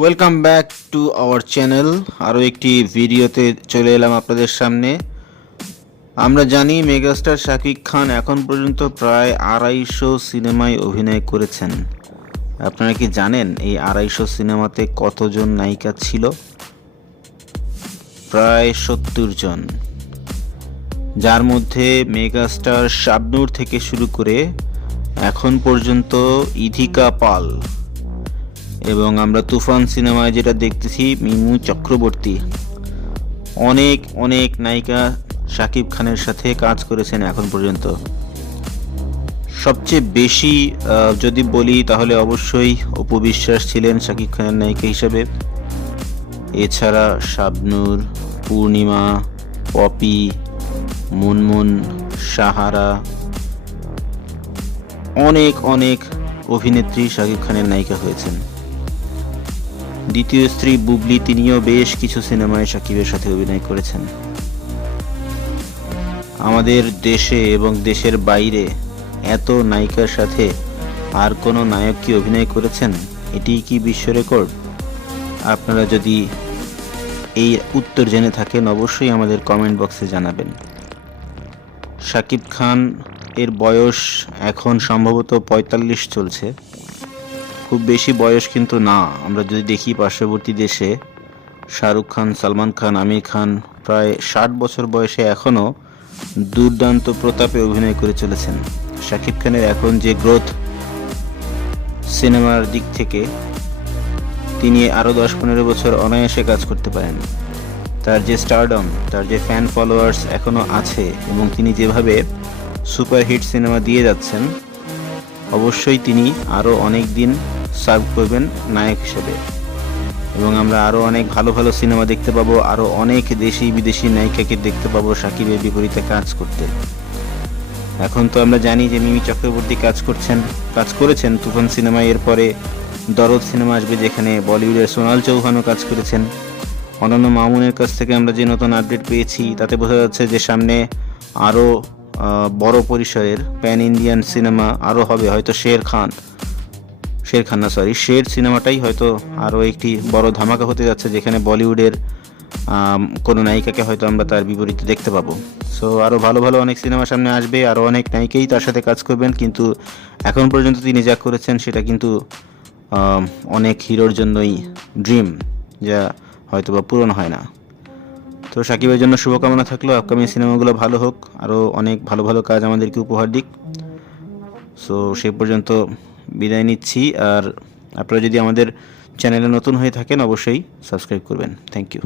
Welcome back to our channel. আরও একটি ভিডিওতে চলে এলাম আপনাদের সামনে। আমরা জানি মেগাস্টার শাকিব খান এখন পর্যন্ত প্রায় 250 সিনেমায় অভিনয় করেছেন। আপনারা কি জানেন এই 250 সিনেমাতে কতজন নায়িকা ছিল? প্রায় 70 জন, যার মধ্যে মেগাস্টার শাবনূর থেকে শুরু করে এখন পর্যন্ত ইধিকা পাল, এবং আমরা তুফান সিনেমায় যেটা দেখতেছি মিমু চক্রবর্তী, অনেক অনেক নায়িকা শাকিব খানের সাথে কাজ করেছেন এখন পর্যন্ত। সবচেয়ে বেশি যদি বলি তাহলে অবশ্যই অপু বিশ্বাস ছিলেন শাকিব খানের নায়িকা হিসেবে। এছাড়া শাবনূর, পূর্ণিমা, পপি, মুনমুন, সাহারা, অনেক অনেক অভিনেত্রী শাকিব খানের নায়িকা হয়েছেন। দ্বিতীয় স্ত্রী বুবলি, তিনিও বেশ কিছু সিনেমায় শাকিবের সাথে অভিনয় করেছেন। আমাদের দেশে এবং দেশের বাইরে এত নায়িকার সাথে আর কোনো নায়ক কি অভিনয় করেছেন? এটি কি বিশ্ব রেকর্ড? আপনারা যদি এই উত্তর জেনে থাকেন অবশ্যই আমাদের কমেন্ট বক্সে জানাবেন। শাকিব খান এর বয়স এখন সম্ভবত 45 চলছে। খুব বেশি বয়স কিন্তু না। আমরা যদি দেখি পার্শ্ববর্তী দেশে শাহরুখ খান, সালমান খান, আমির খান প্রায় 60 বছর বয়সে এখনও দুর্দান্ত প্রতাপে অভিনয় করে চলেছেন। শাকিব খানের এখন যে গ্রোথ সিনেমার দিক থেকে, তিনি আরও 10-15 বছর অনায়াসে কাজ করতে পারেন। তার যে স্টারডম, তার যে ফ্যান ফলোয়ার্স এখনও আছে, এবং তিনি যেভাবে সুপারহিট সিনেমা দিয়ে যাচ্ছেন, অবশ্যই তিনি আরও অনেক দিন সার্ভ করবেন নায়ক হিসেবে, এবং আমরা আরও অনেক ভালো ভালো সিনেমা দেখতে পাবো, আরও অনেক দেশি বিদেশি নায়িকাকে দেখতে পাবো শাকিবের বিপরীতে কাজ করতে। এখন তো আমরা জানি যে মিমি চক্রবর্তী কাজ করেছেন তুফান সিনেমায়। এরপরে দরদ সিনেমা আসবে, যেখানে বলিউডের সোনাল চৌহানও কাজ করেছেন। অনন্য মামুনের কাছ থেকে আমরা যে নতুন আপডেট পেয়েছি তাতে বোঝা যাচ্ছে যে সামনে আরও বড় পরিসরের প্যান ইন্ডিয়ান সিনেমা আরও হবে। হয়তো শের সিনেমাটাই হয়তো আরও একটি বড় ধামাকা হতে যাচ্ছে, যেখানে বলিউডের কোনো নায়িকাকে হয়তো আমরা তার বিপরীতে দেখতে পাবো। সো আরও ভালো ভালো অনেক সিনেমা সামনে আসবে, আরও অনেক নায়িকাই তার সাথে কাজ করবেন, কিন্তু এখন পর্যন্ত তিনি যা করেছেন সেটা কিন্তু অনেক হিরোর জন্যই ড্রিম, যা হয়তো বা পূরণ হয় না। তো শাকিবের জন্য শুভকামনা থাকলো, আপকামিং সিনেমাগুলো ভালো হোক, আরও অনেক ভালো ভালো কাজ আমাদেরকে উপহার দিক। সো সে পর্যন্ত বিদায় নিচ্ছি। আর আপনারা যদি আমাদের চ্যানেলে নতুন হয়ে থাকেন অবশ্যই সাবস্ক্রাইব করবেন। Thank you.